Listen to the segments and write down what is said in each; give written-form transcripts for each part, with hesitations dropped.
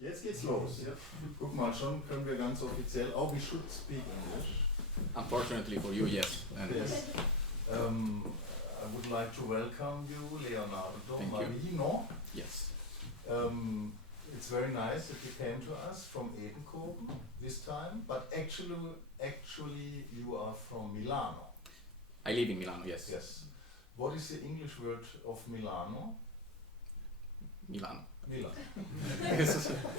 Jetzt geht's los. Ja. Guck mal, schon können wir ganz offiziell. Oh, we should speak English. Unfortunately for you, yes. And yes. I would like to welcome you, Leonardo Marino. Yes. It's very nice that you came to us from Edenkoben this time, but actually you are from Milano. I live in Milano, yes. Yes. What is the English word of Milano? Milano. Milan.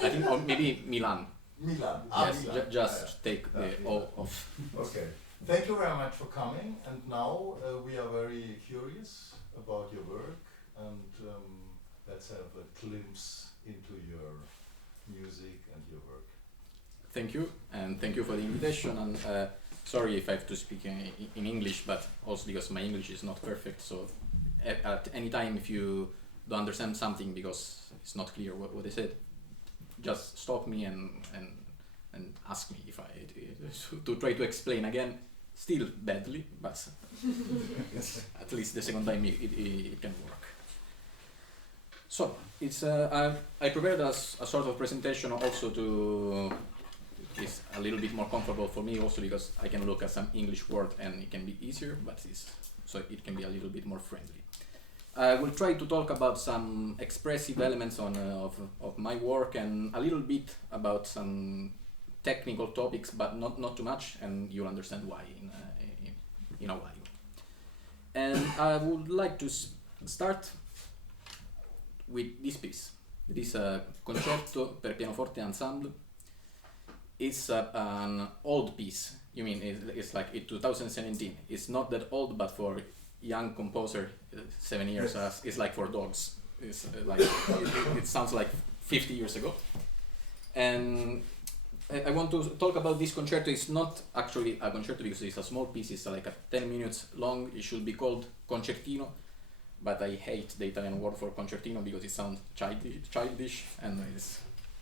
I think, or maybe Milan. Milan. Yes, Milan. just take the O off. Okay. Thank you very much for coming. And now we are very curious about your work, and let's have a glimpse into your music and your work. Thank you, and thank you for the invitation. And sorry if I have to speak in English, but also because my English is not perfect. So at any time, if you don't understand something because it's not clear what I said, just stop me and ask me if I to try to explain again, still badly, but at least the second time it can work. So it's I prepared a sort of presentation also to is a little bit more comfortable for me also because I can look at some English word and it can be easier, but so it can be a little bit more friendly. I will try to talk about some expressive elements of my work and a little bit about some technical topics, but not too much, and you'll understand why in a while. And I would like to start with this piece. This concerto per pianoforte ensemble. It's an old piece. You mean it's like in 2017. It's not that old, but for young composer, 7 years is like for dogs. It's like it sounds like 50 years ago. And I want to talk about this concerto. It's not actually a concerto because it's a small piece. It's like 10 minutes long. It should be called concertino, but I hate the Italian word for concertino because it sounds childish,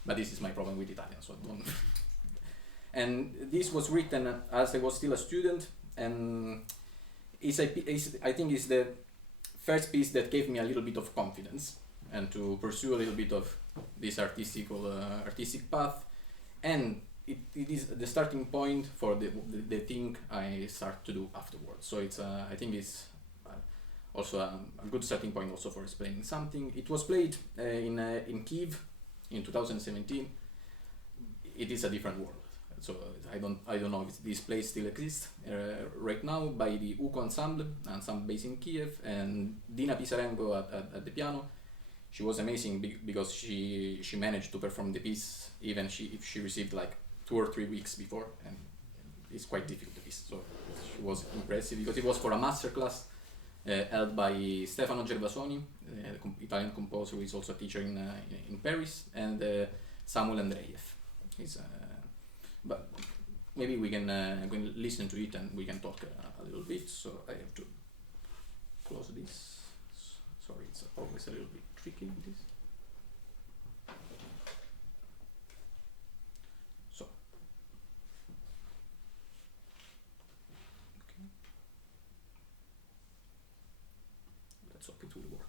but this is my problem with Italian, so don't. And this was written as I was still a student, and I think it's the first piece that gave me a little bit of confidence and to pursue a little bit of this artistic path, and it is the starting point for the thing I start to do afterwards. So it's I think it's also a good starting point also for explaining something. It was played in Kiev in 2017. It is a different world. So I don't know if this place still exists right now, by the Ukho Ensemble based in Kiev, and Dina Pisarenko at the piano. She was amazing because she managed to perform the piece even if she received like 2 or 3 weeks before, and it's quite difficult the piece. So she was impressive because it was for a masterclass held by Stefano Gervasoni, Italian composer who is also a teacher in Paris, and Samuel Andreev. But maybe we can listen to it and we can talk a little bit. So I have to close this. Sorry, it's always a little bit tricky with this. So. Okay. Let's hope it will work.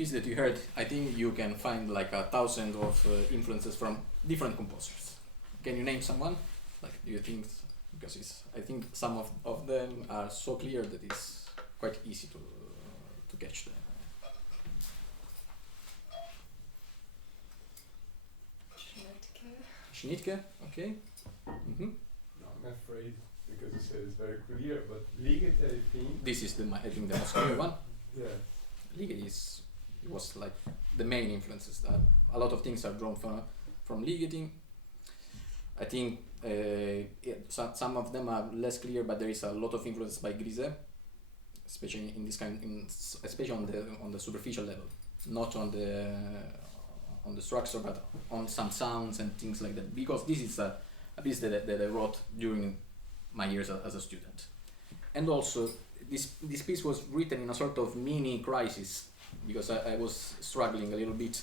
piece that you heard, I think you can find like 1,000 of influences from different composers. Can you name someone? Like, do you think? Because I think some of them are so clear that it's quite easy to catch them. Schnittke, okay. Mm-hmm. No, I'm afraid because you said it's very clear, but Liga theme. This is I think the most clear one. Yeah. Liga was like the main influences. A lot of things are drawn from Liga. I think some of them are less clear, but there is a lot of influence by Grise, especially in this especially on the superficial level, not on the structure, but on some sounds and things like that. Because this is a piece that I wrote during my years as a student, and also this piece was written in a sort of mini crisis because I was struggling a little bit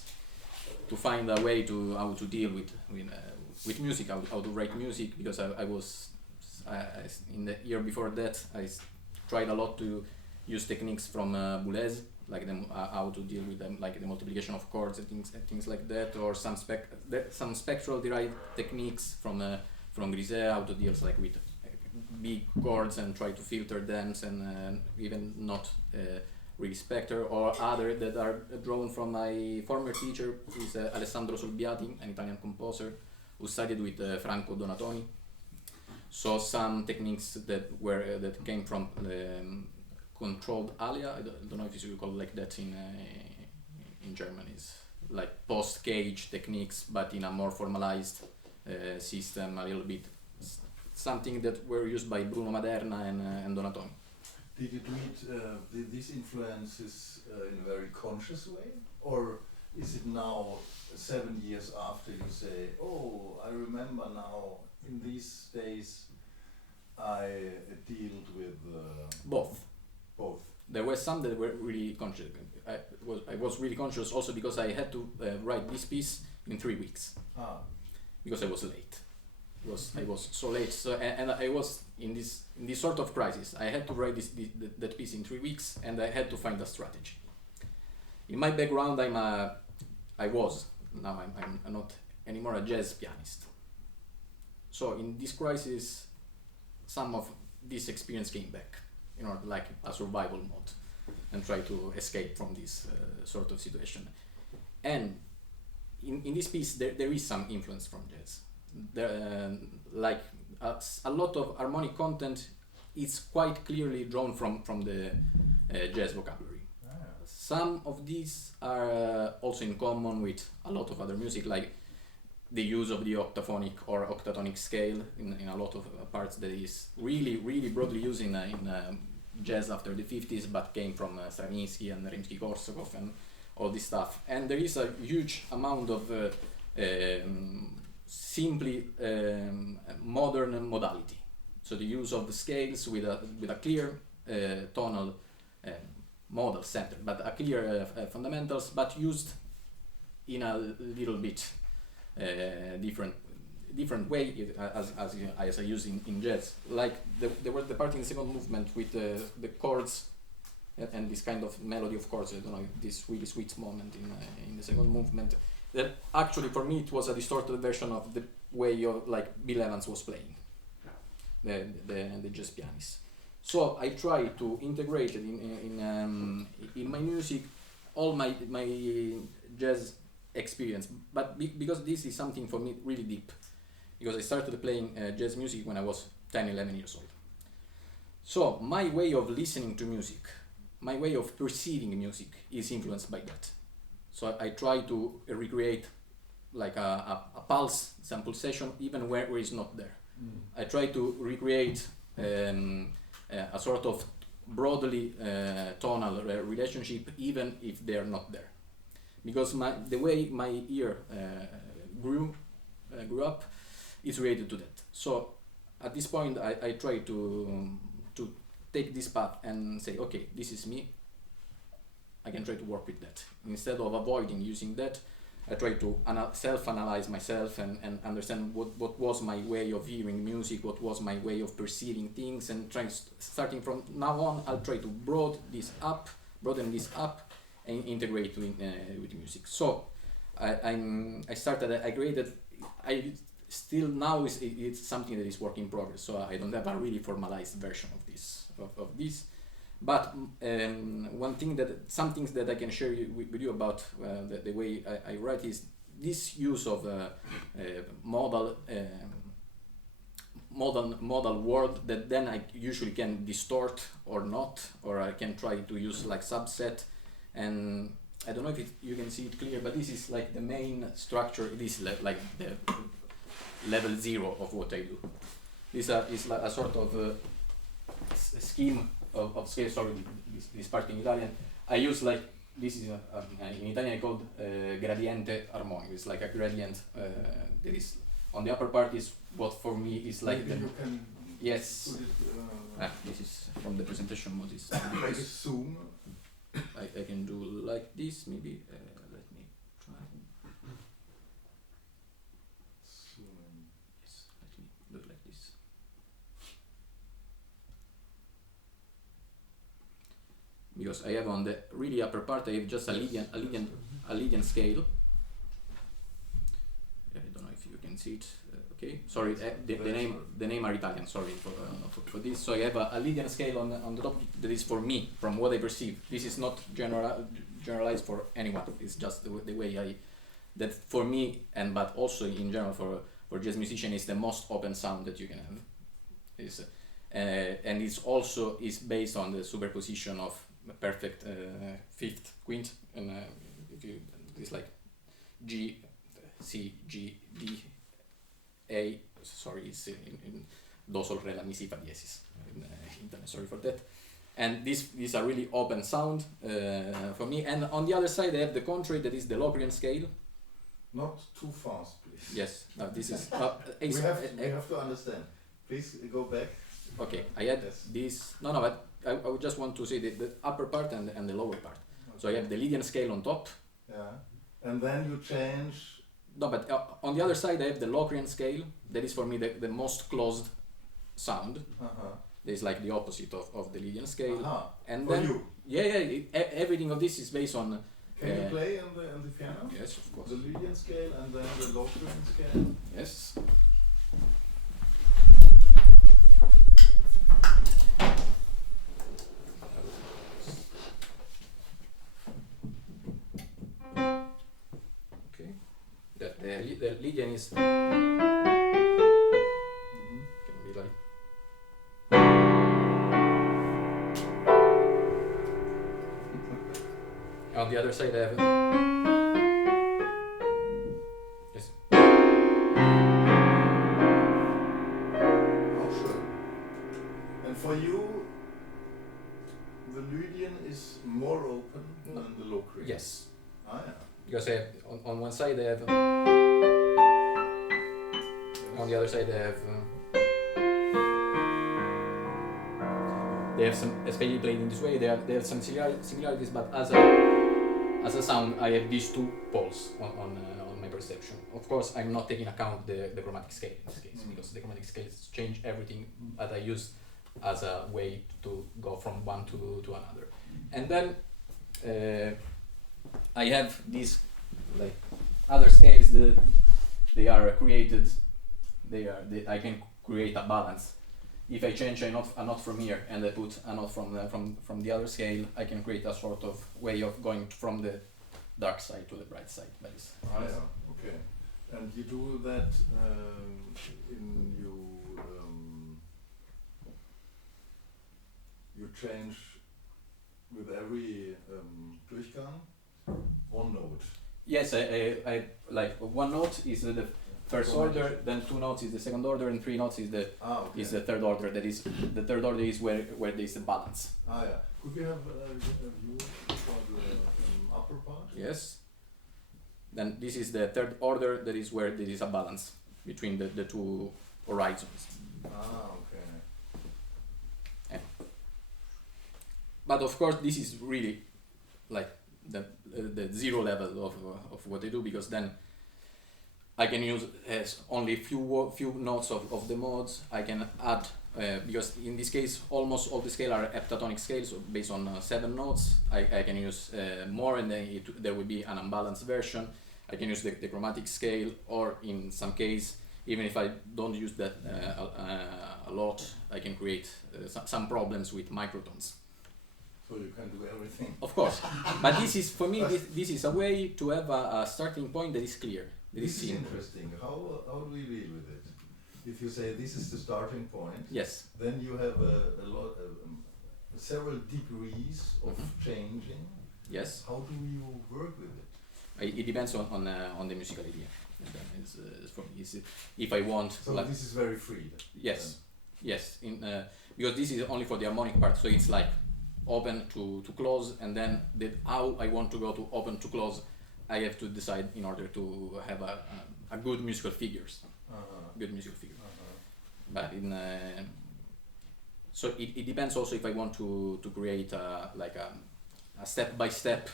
to find a way to how to deal with music, how to write music, because I was in the year before that I tried a lot to use techniques from Boulez, like how to deal with them, like the multiplication of chords and things like that, or some spectral derived techniques from Grise, how to deal like with big chords and try to filter them, and even not really spectre, or other that are drawn from my former teacher, who is Alessandro Solbiati, an Italian composer who studied with Franco Donatoni. So some techniques that came from controlled alia. I don't know if you call it like that in German. It's like post-cage techniques, but in a more formalized system, a little bit. Something that were used by Bruno Maderna and Donatoni. Did you do it, these influences in a very conscious way? Or is it now, 7 years after, you say, oh, I remember now, in these days, I dealt with... Both. Both. There were some that were really conscious. I was really conscious also because I had to write this piece in 3 weeks. Because I was late. I was so late, so and I was in this sort of crisis. I had to write that piece in 3 weeks, and I had to find a strategy. In my background, I'm I was, now I'm not anymore a jazz pianist. So in this crisis, some of this experience came back, like a survival mode, and try to escape from this sort of situation. And in this piece, there is some influence from jazz. Like a lot of harmonic content is quite clearly drawn from the jazz vocabulary. Some of these are also in common with a lot of other music, like the use of the octaphonic or octatonic scale in a lot of parts that is really broadly used in jazz after the 50s, but came from Stravinsky and Rimsky-Korsakov and all this stuff. And there is a huge amount of simply modern modality. So the use of the scales with a clear tonal model center, but a clear fundamentals, but used in a little bit different way as I use in jazz. Like there was the part in the second movement with the chords and this kind of melody of chords. I don't know, this really sweet moment in the second movement. That actually for me it was a distorted version of the way Bill Evans was playing the jazz pianist. So I try to integrate it in my music, all my jazz experience, but because this is something for me really deep, because I started playing jazz music when I was 10, 11 years old. So my way of listening to music, my way of perceiving music is influenced by that. So I try to recreate like a pulse, some pulsation, even where it's not there. I try to recreate a sort of broadly tonal relationship, even if they're not there. Because the way my ear grew up is related to that. So at this point I try to take this path and say, okay, this is me, I can try to work with that. Instead of avoiding using that, I try to self-analyze myself and understand what was my way of hearing music, what was my way of perceiving things, and starting from now on, I'll try to broaden this up, and integrate with music. So I created, still now it's something that is work in progress, so I don't have a really formalized version of this. But some things that I can share with you about the way I write is this use of modal word that then I usually can distort or not, or I can try to use like subset. And I don't know if you can see it clear, but this is like the main structure. This is like the level 0 of what I do. This is like a sort of scheme of scale. Sorry, this part in Italian. I use like this is in Italian called gradiente armonico. It's like a gradient that is on the upper part is what for me is like maybe the you can yes. put it, This is from the presentation mode. like a zoom. I can do like this maybe. Let me try. Zoom in. Yes, let me do it like this. Because I have on the really upper part, I have just a Lydian scale. I don't know if you can see it. Okay, sorry, the name are Italian. Sorry for this. So I have a Lydian scale on the top that is for me, from what I perceive. This is not generalized for anyone. It's just the way that for me, and but also in general for jazz musician is the most open sound that you can have. And it's also is based on the superposition of perfect fifth quint, and if you it's like G, C, G, D, A. Sorry, it's in do sol re la mi si fa diesis. Sorry for that. And these are really open sound for me. And on the other side, I have the contrary, that is the Locrian scale. Not too fast, please. Yes, this is. we have to understand. Please go back. Okay, I had Yes. this. No, but I would just want to say the upper part and the lower part. Okay. So I have the Lydian scale on top. Yeah, and then you change. No, but on the other side, I have the Locrian scale. That is for me the most closed sound. That is like the opposite of the Lydian scale. And for then you. Yeah. Everything of this is based on. Can you play on the piano? Yes, of course. The Lydian scale and then the Locrian scale. Yes. Okay. The Lydian is can be like. On the other side, I have. Yes. Oh, sure. And for you, the Lydian is more open than the Locrian? Yes. Ah, yeah. Because I have, on one side I have. On the other side I have. They have some, especially played in this way. They have some similarities, but as a sound, I have these two poles on my perception. Of course, I'm not taking account the chromatic scale in this case, because the chromatic scales change everything that I use as a way to go from one to another. And then I have these like other scales that they are created. I can create a balance. If I change a note from here and I put a note from the other scale, I can create a sort of way of going from the dark side to the bright side. That is. Ah, yeah. Okay. And you do that you change with every Durchgang one note. Yes, I like one note is the first order, then two notes is the second order, and three notes is the third order. That is the third order is where there is the balance. Ah, yeah. Could we have a view for the upper part? Yes. Then this is the third order. That is where there is a balance between the two horizons. Ah, okay. Yeah. But of course, this is really like the zero level of what I do, because then I can use only few notes of the modes. I can add because in this case almost all the scales are heptatonic scales, so based on 7 notes. I can use more, and then there will be an unbalanced version. I can use the chromatic scale, or in some case, even if I don't use that a lot, I can create some problems with microtones. So you can do everything. Of course, but this is for me. This is a way to have a starting point that is clear. This is interesting. How do we deal with it? If you say this is the starting point, yes, then you have several degrees of changing. Yes. How do you work with it? It depends on the musical idea. For me, if I want. So like, this is very free. Yes, yes. Because this is only for the harmonic part, so it's like open to close, and then how I want to go to open to close, I have to decide in order to have a good musical figures. Good musical figure. But so it depends also if I want to create a step-by-step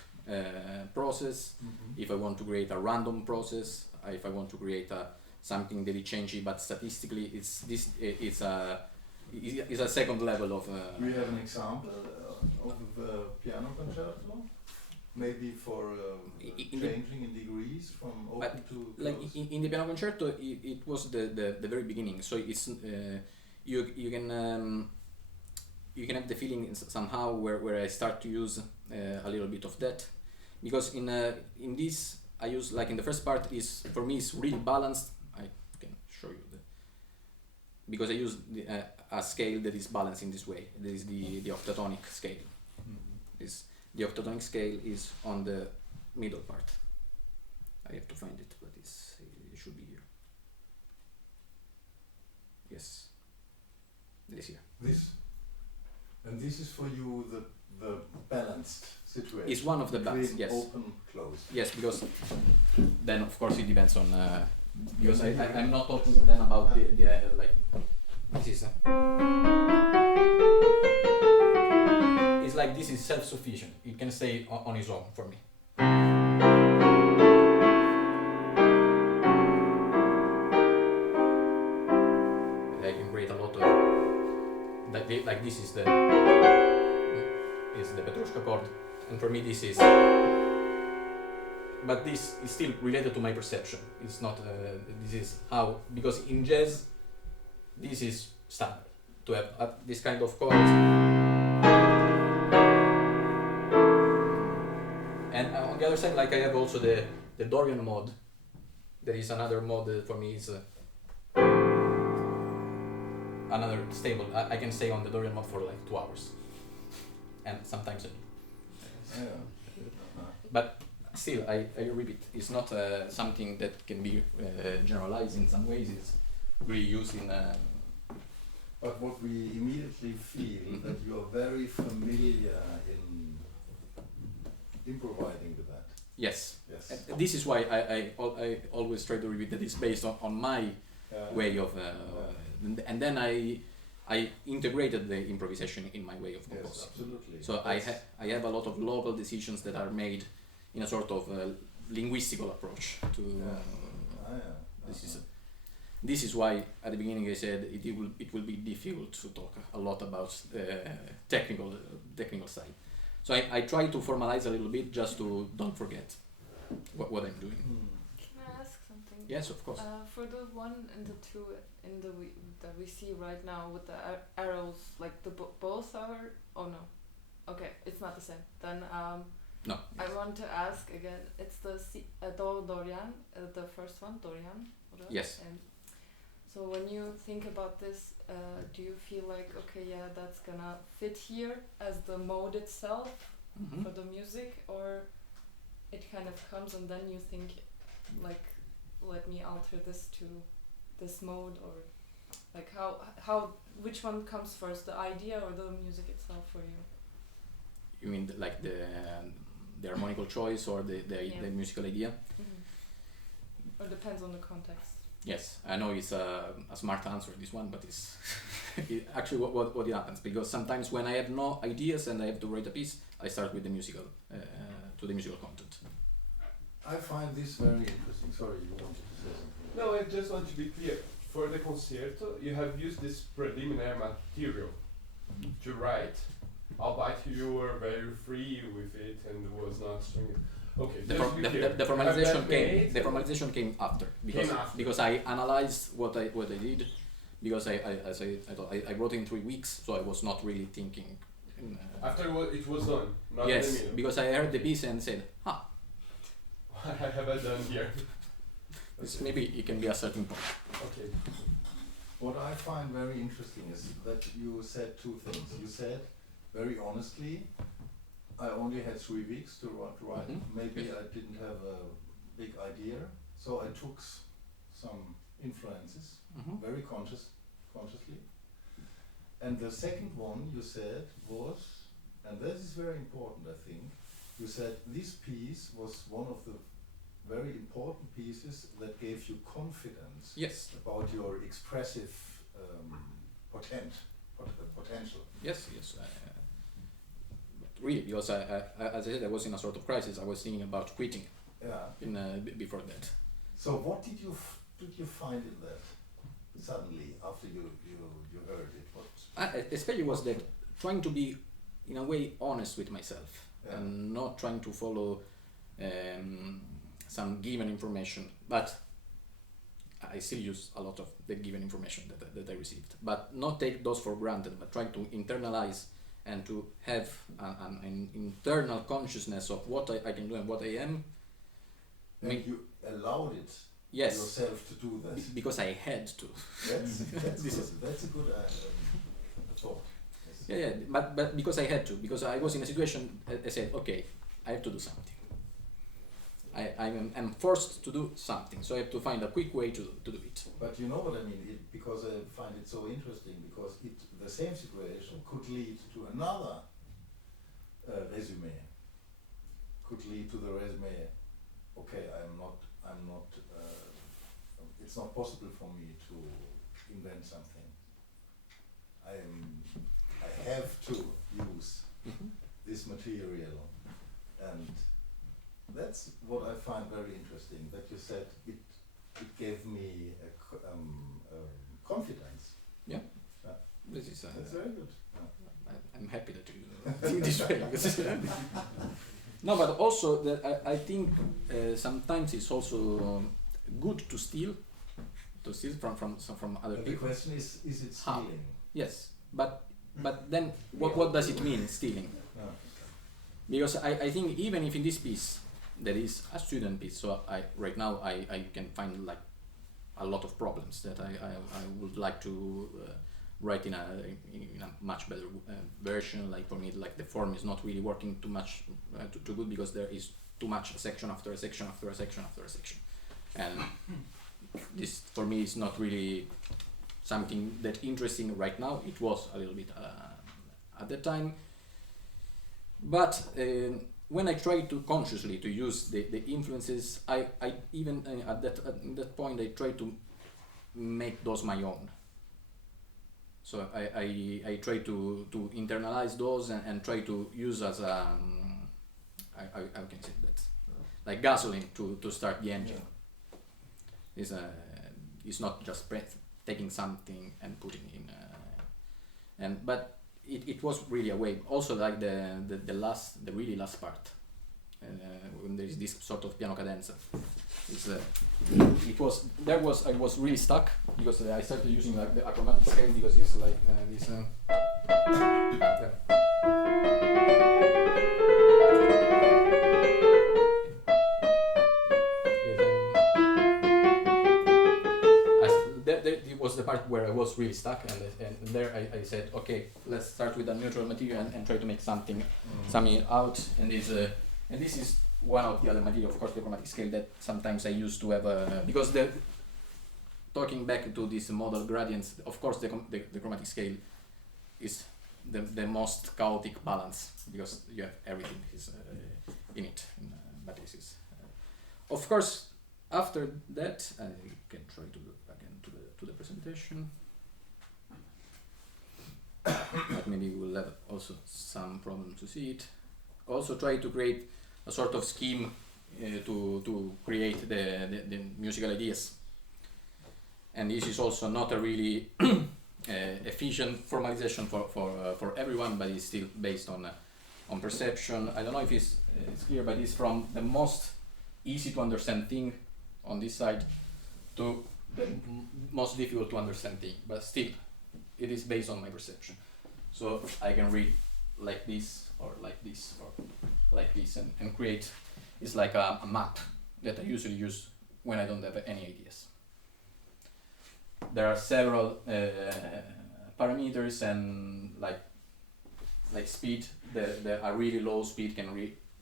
process, if I want to create a random process, if I want to create something that is changing, but statistically it's a second level of. Do you have an example of the piano concerto? Maybe for changing in degrees from open to close? Like in the piano concerto, it was the very beginning. So it's you can have the feeling somehow where I start to use a little bit of that, because in this I use, like in the first part is for me it's really balanced. I can show you because I use a scale that is balanced in this way. This is the octatonic scale. The octatonic scale is on the middle part. I have to find it, but it should be here. Yes, it is here. And this is for you the balanced situation. It's one of the balanced, yes. Open, closed. Yes, because then of course it depends on because I'm not talking then about the like this is. It's like this is self-sufficient. It can stay on its own for me. I can create a lot of like this is the Petrushka chord, and for me this is but this is still related to my perception. It's not. This is how, because in jazz, this is standard to have this kind of chords. And on the other side, like I have also the Dorian mode. There is another mode that for me is another stable. I can stay on the Dorian mode for like 2 hours, and sometimes I do. But still, I repeat, it's not something that can be generalized in some ways. It's really used in. But what we immediately feel that you are very familiar in improvising with that. Yes. Yes. This is why I always try to repeat that it's based on my way of, and then I integrated the improvisation in my way of composing. Yes, absolutely. So I have a lot of local decisions that are made in a sort of linguistical approach to. This is why at the beginning I said it will be difficult to talk a lot about technical side. So I try to formalize a little bit just to don't forget what I'm doing. Can I ask something? Yes, of course. For the 1 and the 2 that we see right now with the arrows, like the both are. Oh no, okay, it's not the same. Then No. I want to ask again. It's the Dorian, the first one, Dorian. Yes. And so when you think about this, do you feel like, okay, yeah, that's gonna fit here as the mode itself for the music, or it kind of comes and then you think, like, let me alter this to this mode, or like how which one comes first, the idea or the music itself for you? You mean like the harmonical choice or the musical idea? Or depends on the context. Yes, I know it's a smart answer, this one, but it's actually what happens, because sometimes when I have no ideas and I have to write a piece, I start with the musical content. I find this very interesting. Sorry, you wanted to say something? No, I just want to be clear. For the concerto, you have used this preliminary material to write, albeit you were very free with it and was not stringing. Okay, the formalization came after because I analyzed what I did, because I wrote in 3 weeks, so I was not really thinking. After it was done, not yes, in the middle. because I heard the piece and said, what have I done here? Maybe it can be a certain point. Okay. What I find very interesting is that you said 2 things. You said very honestly, I only had 3 weeks to write. Maybe I didn't have a big idea, so I took some influences, very consciously. And the second one you said was, and this is very important, I think, you said this piece was one of the very important pieces that gave you confidence about your expressive potential. Yes. Really, because as I said, I was in a sort of crisis. I was thinking about quitting. Before that. So what did you find in that suddenly after you heard it? What? Especially was that trying to be in a way honest with myself and not trying to follow some given information, but I still use a lot of the given information that I received, but not take those for granted, but trying to internalize and to have an internal consciousness of what I can do and what I am. And you allowed it yourself to do that? Because I had to. That's a good thought. Yes. Yeah, but because I had to, because I was in a situation, I said, okay, I have to do something. I'm forced to do something, so I have to find a quick way to do it. But you know what I mean, because I find it so interesting, because the same situation could lead to another resume, could lead to the resume, okay, it's not possible for me to invent something. I have to use this material, and that's what I find very interesting, that you said it gave me confidence. Yeah. This is that's very good. I'm happy that you think this way. No, but also that I think sometimes it's also good to steal from other But the people. question is it How? stealing? Yes, but then what does it mean stealing? No. Because I think even if in this piece that is a student piece, so right now I can find like a lot of problems that I would like to write in a much better version. Like for me, like the form is not really working too much too good because there is too much section after a section after a section after a section, and this for me is not really something that interesting right now. It was a little bit at that time, but when I try to consciously to use the influences, I even at that point I try to make those my own. So I try to internalize those and try to use as how can I say that, like gasoline to start the engine. Yeah. It's not just taking something and putting in, but it was really a way. Also like the really last part, when there is this sort of piano cadenza. I was really stuck because I started using like the achromatic scale because it's like this. It was the part where I was really stuck, and there I said, okay, let's start with a neutral material and try to make something out, and this is one of the other material, of course, the chromatic scale that sometimes I used to have because talking back to these modal gradients, of course the chromatic scale is the most chaotic balance because you have everything is in it, but this is of course after that I can try to look again to the presentation. But maybe we'll have also some problem to see it. Also try to create a sort of scheme to create the musical ideas. And this is also not a really efficient formalization for everyone, but it's still based on perception. I don't know if it's clear, but it's from the most easy to understand thing on this side to the most difficult to understand thing, but still it is based on my perception. So I can read like this or like this or like this and create, it's like a map that I usually use when I don't have any ideas. There are several parameters, and like speed, a really low speed can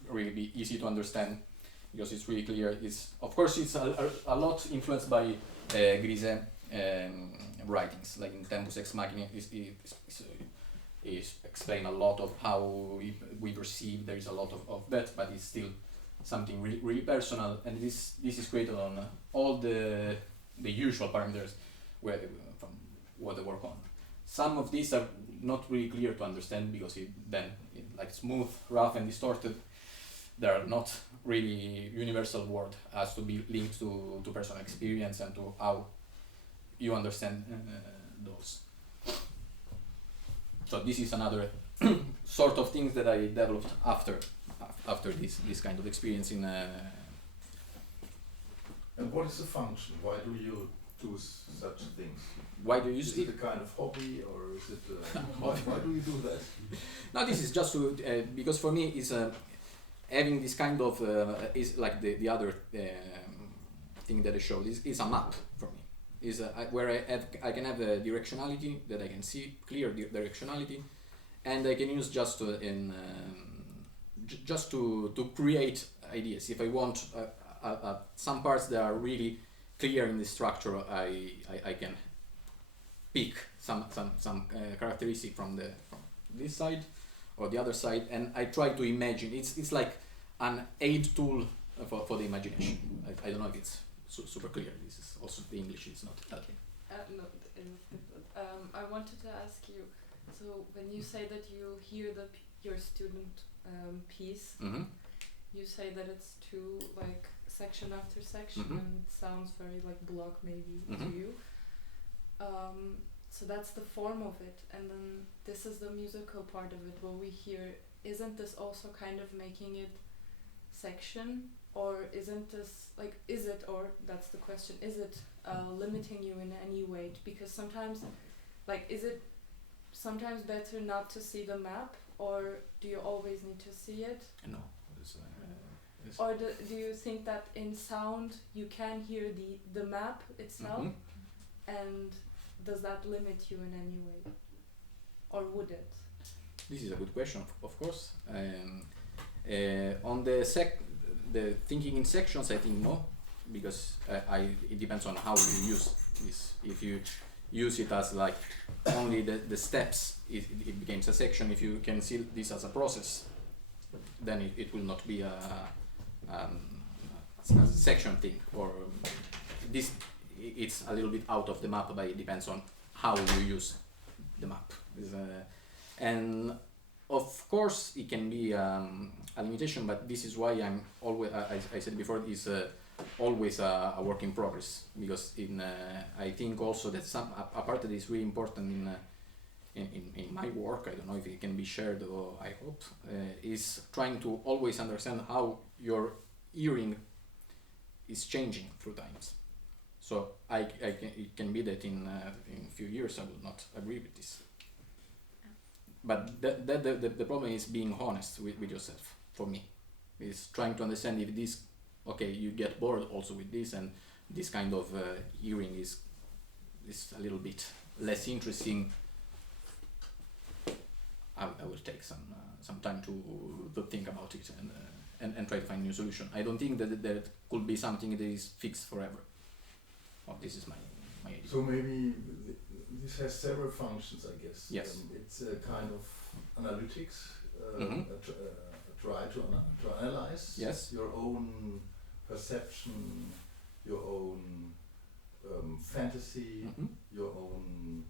really be easy to understand because it's really clear. It's of course it's a lot influenced by Grise writings, like in Tempus Ex Machina is explain a lot of how we perceive. There is a lot of that, but it's still something really personal, and this is created on all the usual parameters from what they work on. Some of these are not really clear to understand because like smooth, rough, and distorted. They are not really universal word, has to be linked to personal experience and to how you understand those. So this is another sort of things that I developed after this kind of experience in. And what is the function? Why do you do such things? Why do you use it? Is it a kind of hobby, or is it? Why do you do that? No, this is just to because for me is having this kind of is like the other thing that I showed is a map for me. Is where I can have a directionality that I can see clear directionality, and I can use just to create ideas. If I want some parts that are really clear in the structure, I can pick some characteristic from this side or the other side, and I try to imagine. It's like an aid tool for the imagination. I don't know if it's super clear. This is also the English is not helping. No, I wanted to ask you. So when you say that you hear your student piece, Mm-hmm. you say that it's too like section after section, Mm-hmm. and it sounds very like block maybe Mm-hmm. to you. So that's the form of it, and then this is the musical part of it. What we hear, isn't this also kind of making it section, or isn't this like, is it, or that's the question, is it limiting you in any way? Because sometimes, like, is it sometimes better not to see the map, or do you always need to see it? No. Or do you think that in sound you can hear the map itself, and does that limit you in any way, or would it? This is a good question, of course. On the thinking in sections, I think no, because it depends on how you use this. If you use it as like only the steps, it becomes a section. If you can see this as a process, then it will not be a section thing. Or this, it's a little bit out of the map, but it depends on how you use the map. And of course, it can be a limitation, but this is why I'm always, I said before, is always a work in progress, because I think also that a part that is really important in my work, I don't know if it can be shared, or I hope, is trying to always understand how your hearing is changing through times. So it can be that in a few years I will not agree with this. But the problem is being honest with yourself, for me. Is trying to understand if this, okay, you get bored also with this, and this kind of hearing is a little bit less interesting. I will take some time to think about it and try to find a new solution. I don't think that there could be something that is fixed forever. Well, this is my idea. So maybe this has several functions, I guess. Yes. It's a kind of analytics, try to analyze your own perception, your own fantasy, your own,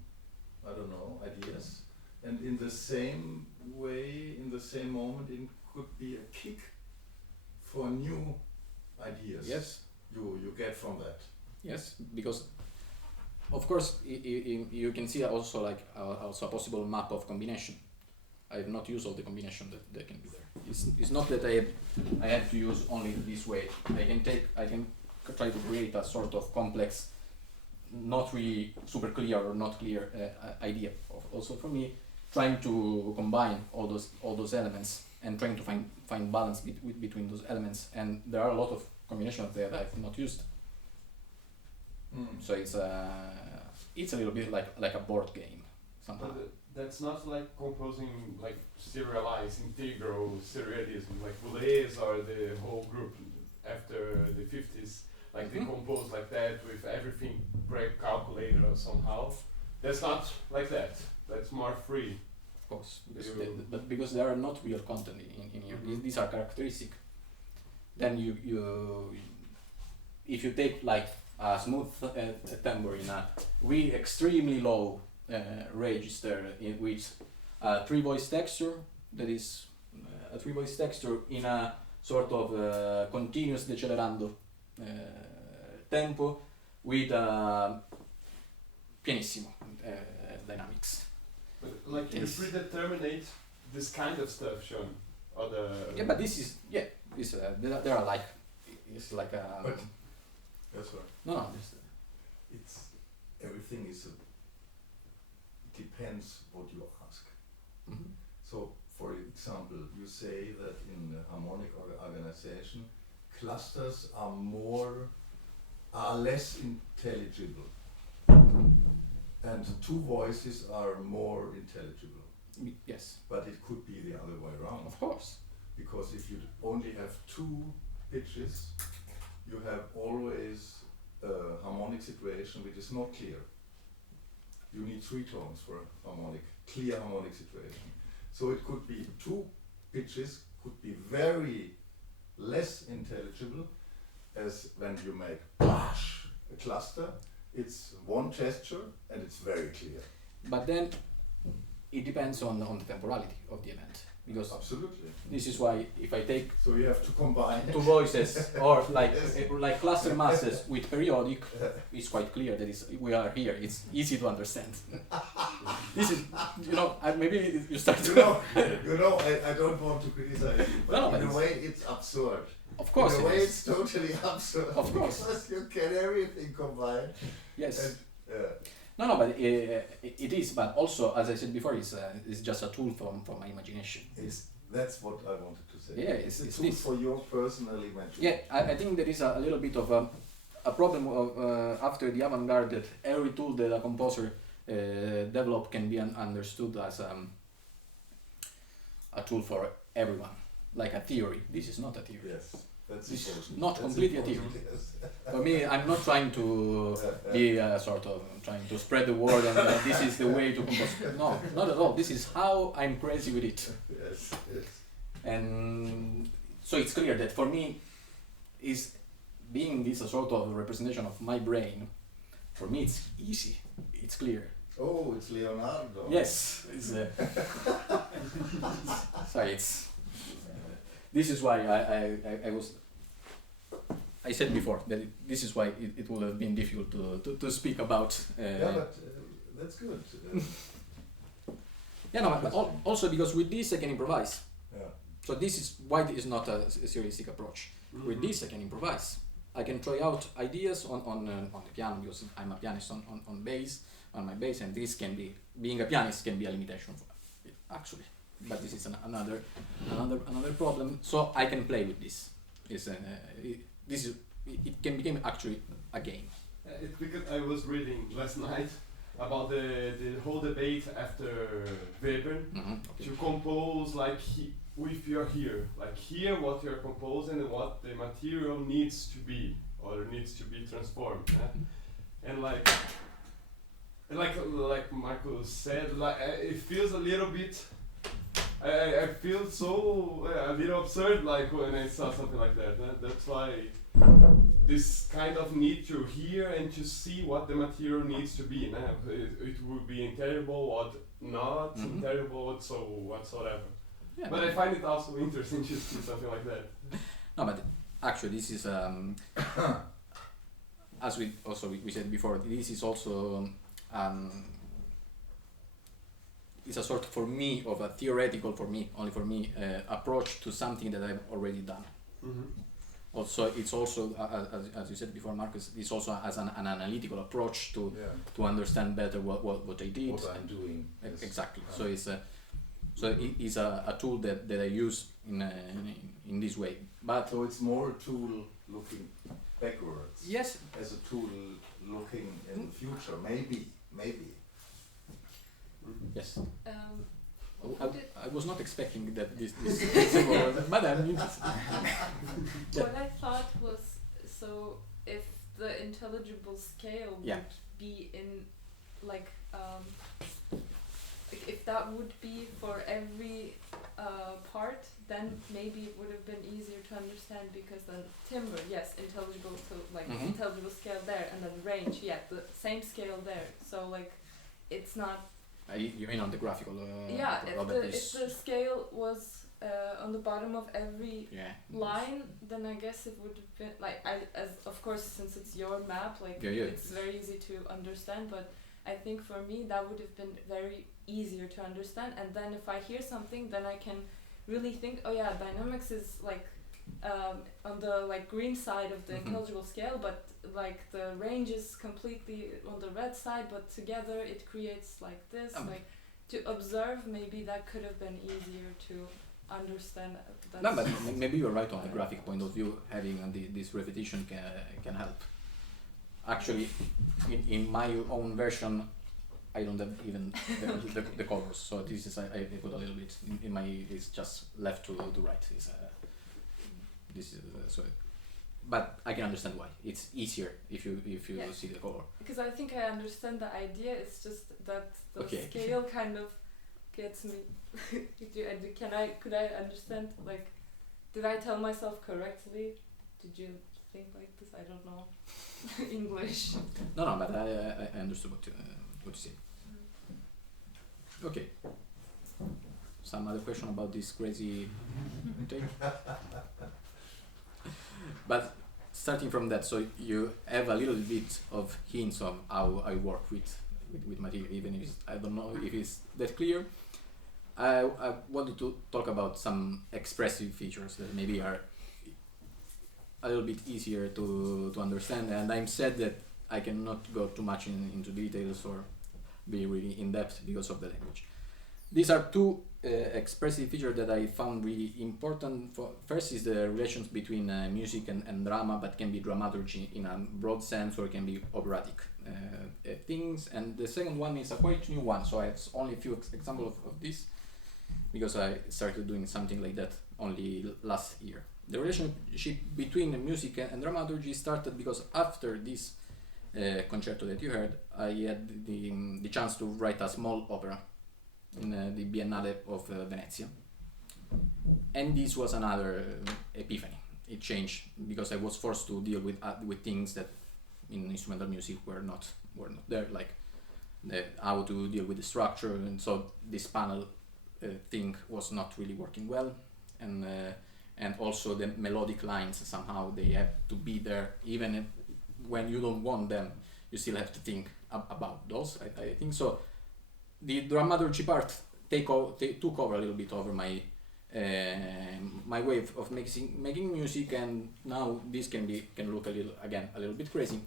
I don't know, ideas. And in the same way, in the same moment, it could be a kick for new ideas. Yes. You get from that. Yes, because of course you can see also like also a possible map of combination. I have not used all the combination that can be there. It's not that I have to use only this way. I can try to create a sort of complex, not really super clear or not clear idea. Also for me, trying to combine all those elements and trying to find balance between those elements. And there are a lot of combinations there that I've not used. So it's a little bit like a board game somehow. But that's not like composing like serialized integral serialism, like Boulez or the whole group after the 50s, like they compose like that with everything pre-calculated or somehow. That's not like that. That's more free. Of course, but because there are not real content in here. These are characteristic. Then you if you take like a smooth timbre in a really extremely low register with a three-voice texture, that is a three-voice texture in a sort of continuous decelerando tempo with pianissimo dynamics. But like you predeterminate this kind of stuff, Sean, or the yeah, but this is this there are like it's like a But that's right. no It's everything is it depends what you ask. So, for example, you say that in a harmonic organization, clusters are less intelligible, and two voices are more intelligible. yes, But it could be the other way around. of course. Because if you only have two pitches, you have always a harmonic situation which is not clear. You need three tones for a clear harmonic situation. So it could be two pitches, could be very less intelligible, as when you make a cluster, it's one gesture and it's very clear. But then it depends on the temporality of the event, because Absolutely. this is why if I take So you have to combine two voices or like Yes. like cluster masses with periodic, it's quite clear that we are here. It's easy to understand. This is, maybe you start to You know, I don't want to criticize you, but No, in but a it's- way it's absurd. Of course in a it way, is. it's totally absurd. Of course. Because you can everything combined. Yes. And, No, but it is. But also, as I said before, it's just a tool for my imagination. That's what I wanted to say. Yeah, it's a it's tool this. for your personal imagination. Yeah, I think there is a little bit of a problem of after the avant-garde that every tool that a composer develop can be understood as a tool for everyone, like a theory. This is not a theory. Yes, that's This is important. not That's completely a important, theory. yes. For me, I'm not trying to be sort of trying to spread the word and this is the way to compose. No, not at all. This is how I'm crazy with it. Yes, yes. And so it's clear that for me, is being this a sort of representation of my brain, for me it's easy, it's clear. Oh, it's Leonardo. Yes, it's, so it's, this is why I said before that this is why it would have been difficult to speak about. Yeah, but that's good. Yeah, no, but also because with this I can improvise. Yeah. So this is why it is not a serialistic approach. Mm-hmm. With this I can improvise. I can try out ideas on the piano because I'm a pianist on bass, on my bass, and this can be, being a pianist can be a limitation for it, actually. But this is another problem. So I can play with this. It can become actually a game. It's because I was reading last night about the whole debate after Webern Okay. to compose like with your ear, like hear what you're composing and what the material needs to be or needs to be transformed. And like Marco said, like it feels a little bit. I feel so a little absurd like when I saw something like that. That's why this kind of need to hear and to see what the material needs to be. It will be interible or not interible, so whatsoever. Yeah, But I find it also interesting to see something like that. no, but actually this is as we said before, this is also it's a sort for me of a theoretical, only for me approach to something that I've already done. Also, it's also as you said before, Marcus, it's also as an analytical approach to understand better what I did. What I'm doing. Yes. Exactly. So it's a tool that I use in this way. But So it's more a tool looking backwards. yes, As a tool looking in the future. Maybe. yes. What did- I was not expecting that this but I'm interested. What I thought was, so if the intelligible scale Yeah. would be in like if that would be for every part, then maybe it would have been easier to understand, because then timbre, yes, intelligible, so like intelligible scale there, and then range, yeah, the same scale there. So like it's not. You mean on the graphical? Yeah, if this- the scale was on the bottom of every yeah. line, then I guess it would have been like as of course, since it's your map, like Yeah. it's very easy to understand. But I think for me that would have been very easier to understand. And then if I hear something, then I can really think, oh yeah, dynamics is like on the like green side of the intelligible scale, but like the range is completely on the red side, but together it creates like this. Like to observe, maybe that could have been easier to understand. No, but maybe you're right on the graphic point of view. Having this repetition can help. Actually, in my own version, I don't have even the colors. So this is I put a little bit in my. It's just left to right. This is so. But I can understand why. It's easier if you see the color. Because I think I understand the idea. It's just that the Okay. scale kind of gets me. Could I understand, like, did I tell myself correctly? Did you think like this? I don't know. English. No, but I understood what you say. Okay. Some other question about this crazy take? But starting from that, so you have a little bit of hints of how I work with material, even if I don't know if it's that clear. I wanted to talk about some expressive features that maybe are a little bit easier to understand, and I'm sad that I cannot go too much into details or be really in depth because of the language. These are two expressive features that I found really important. First is the relations between music and drama, but can be dramaturgy in a broad sense, or it can be operatic things. And the second one is a quite new one, so I have only a few examples of this, because I started doing something like that only last year. The relationship between the music and dramaturgy started because after this concerto that you heard, I had the chance to write a small opera in the Biennale of Venezia, and this was another epiphany. It changed because I was forced to deal with things that in instrumental music were not there, like how to deal with the structure, and so this panel thing was not really working well, and also the melodic lines, somehow they have to be there even when you don't want them. You still have to think about those. I think so. The dramaturgy part took over a little bit over my my way of making music, and now this can look a little bit crazy.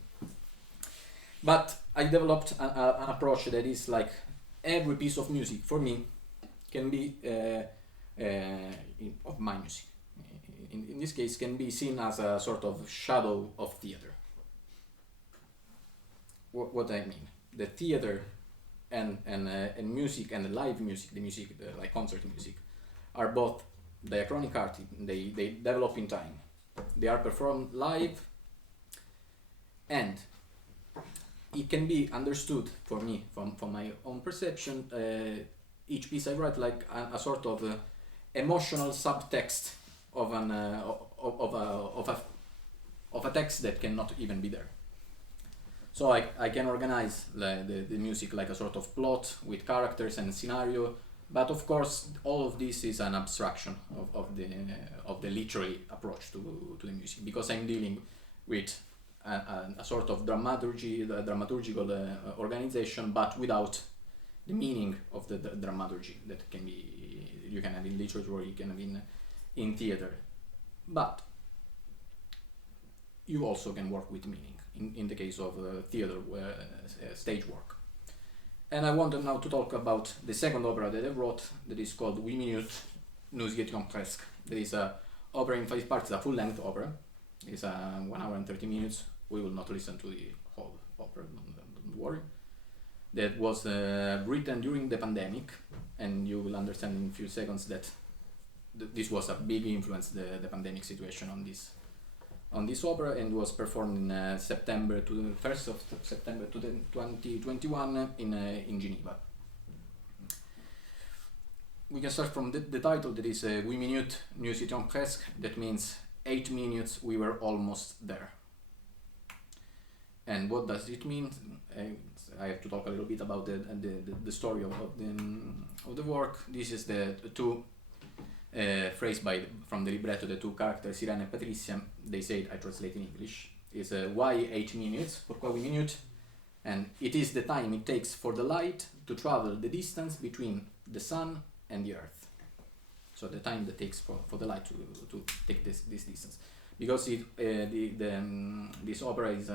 But I developed an approach that is like every piece of music for me can be of my music. In this case, can be seen as a sort of shadow of theater. What I mean, the theater and music and the live music, the music like concert music, are both diachronic art. They develop in time. They are performed live, and it can be understood for me from my own perception. Each piece I write like a sort of emotional subtext of a text that cannot even be there. So I can organize the music like a sort of plot with characters and scenario, but of course all of this is an abstraction of the literary approach to the music, because I'm dealing with a sort of dramaturgical organization, but without the meaning of the dramaturgy that you can have in literature, or you can have in theater. But you also can work with meaning in the case of theater stage work. And I wanted now to talk about the second opera that I wrote, that is called 8 minutes, nous y étions presque. That is an opera in 5 parts, a full-length opera. It's 1 hour and 30 minutes. We will not listen to the whole opera, don't worry. That was written during the pandemic, and you will understand in a few seconds that this was a big influence, the pandemic situation on this opera, and was performed in 1st of September 2021 in Geneva. We can start from the title, that is 8 minutes, nous y étions presque. That means 8 minutes, we were almost there. And what does it mean? I have to talk a little bit about the story of the work. This is the two phrase from the libretto, the two characters, Irene and Patricia. They say, I translate in English, is why 8 minutes, pourquoi 8 minutes? And it is the time it takes for the light to travel the distance between the sun and the earth. So the time that takes for the light to take this distance. Because this opera is,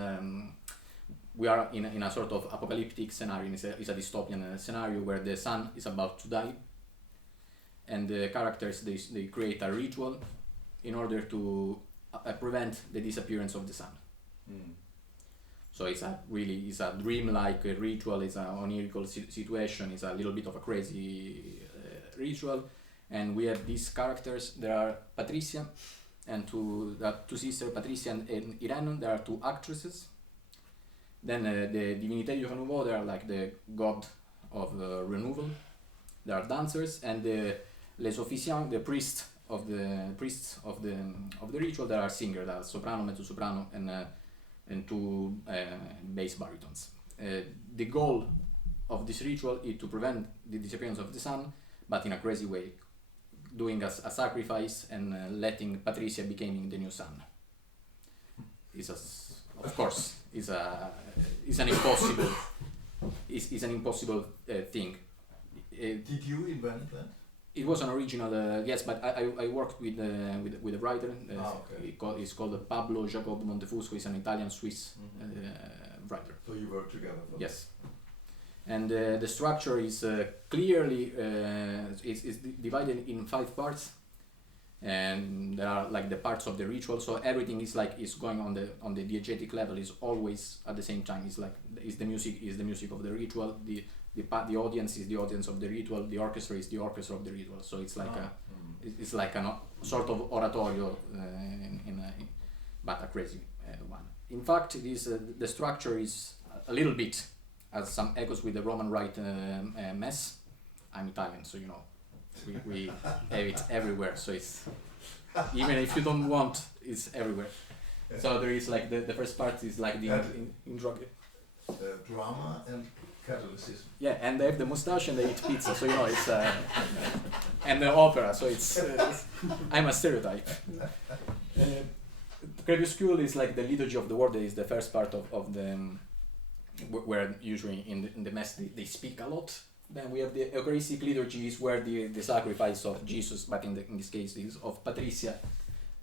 we are in a sort of apocalyptic scenario, it's a dystopian scenario where the sun is about to die, and the characters, they create a ritual in order to prevent the disappearance of the sun. Mm. So it's a dream-like ritual, it's an onirical situation, it's a little bit of a crazy ritual. And we have these characters. There are Patricia and two sisters, Patricia and Irene. There are two actresses. Then the Divinité du Renouveau, they are like the god of renewal. There are dancers, and les officiants, the priests of the ritual. There are singers, there are soprano, mezzo soprano, and two bass baritons. The goal of this ritual is to prevent the disappearance of the sun, but in a crazy way, doing a sacrifice and letting Patricia becoming the new sun. Of course, is an impossible thing. Did you invent that? It was an original, yes, but I worked with a writer. Okay. He's called Pablo Jacob Montefusco. He's an Italian-Swiss writer. So you work together? Yes. And the structure is clearly is divided in 5 parts, and there are like the parts of the ritual. So everything is going on the diegetic level. Is always at the same time. Is the music of the ritual. The audience is the audience of the ritual. The orchestra is the orchestra of the ritual. So it's like it's like a sort of oratorio but a crazy one. In fact, it is the structure is a little bit has some echoes with the Roman Rite Mass. I'm Italian, so you know we have it everywhere. So it's even if you don't want, it's everywhere. So there is like the first part is like the drama and Catholicism. Yeah, and they have the mustache and they eat pizza, so you know it's and the opera, so it's I'm a stereotype. Crepuscule is like the liturgy of the word. Is the first part of the where usually in the mass they speak a lot. Then we have the Eucharistic liturgies where the sacrifice of Jesus, but in this case is of Patricia,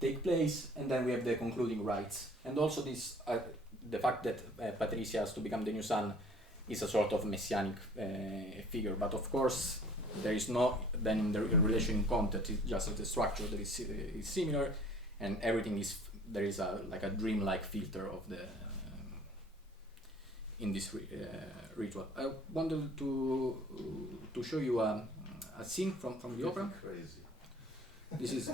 take place, and then we have the concluding rites, and also this the fact that Patricia has to become the new son is a sort of messianic figure, but of course there is no then in the relation in content. It's just the structure that is similar, and everything is there is like a dreamlike filter of the in this ritual. I wanted to show you a scene from the opera. Crazy. This is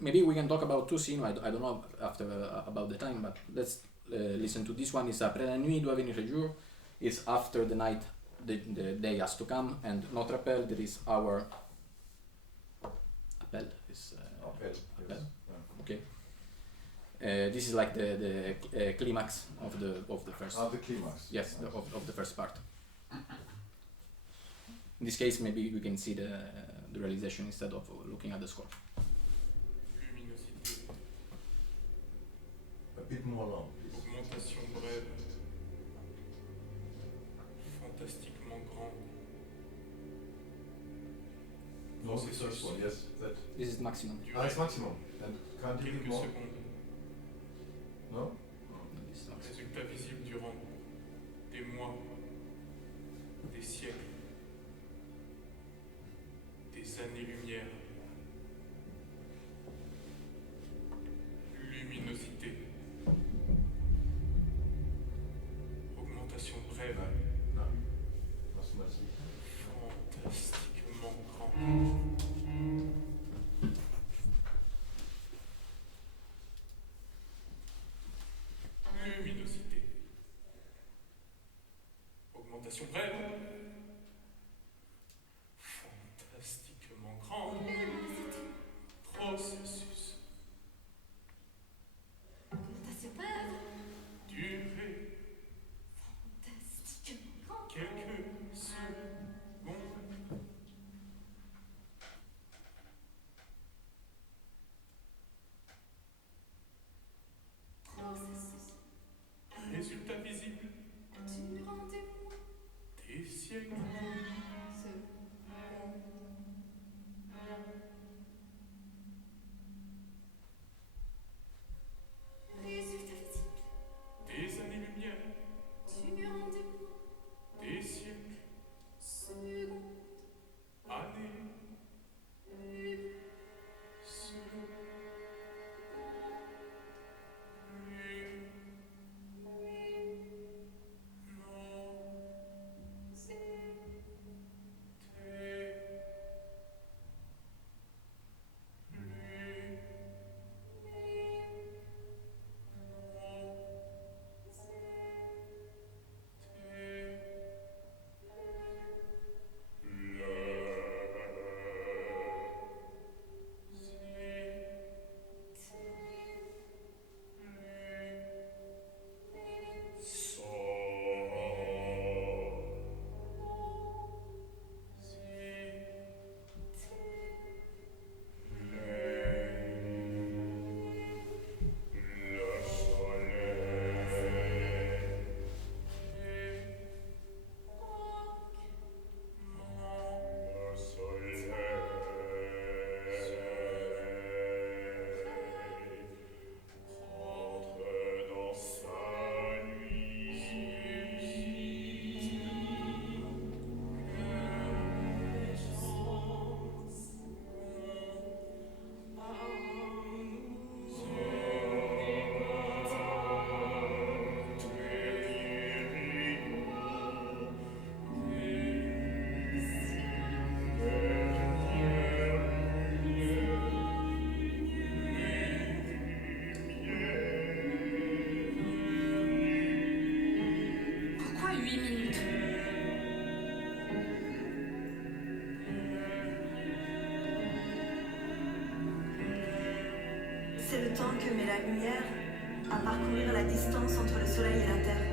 maybe we can talk about 2 scenes. I don't know after about the time, but let's listen to this one. Is Après la nuit doit venir le jour. It's after the night, the day has to come, and notre appel, that is our appel. Appel. Yes. Okay. This is like the climax of the first. The climax. Yes, of the first part. In this case, maybe we can see the realization instead of looking at the score. Luminosité. A bit more long, please. Augmentation brève. Fantastiquement grande. No, the first one, yes. That. This is maximum. It's maximum. And can't you Quelques more? secondes. No? This is maximum. Résultat visible durant des mois, des siècles, des années-lumière. Luminosité. Augmentation brève. No. Must be. Fantastiquement grande. Luminosité. Augmentation brève. Fantastiquement grande. Processus. Augmentation brève. Durée. Fantastiquement grande. Quelques secondes. Processus. Résultat visible. Du rendez-vous. Des siècles. Résultat visible. Des années-lumière. Du rendez-vous. Des siècles. Seconde. Années. Secondes. Non. que met la lumière à parcourir la distance entre le soleil et la terre.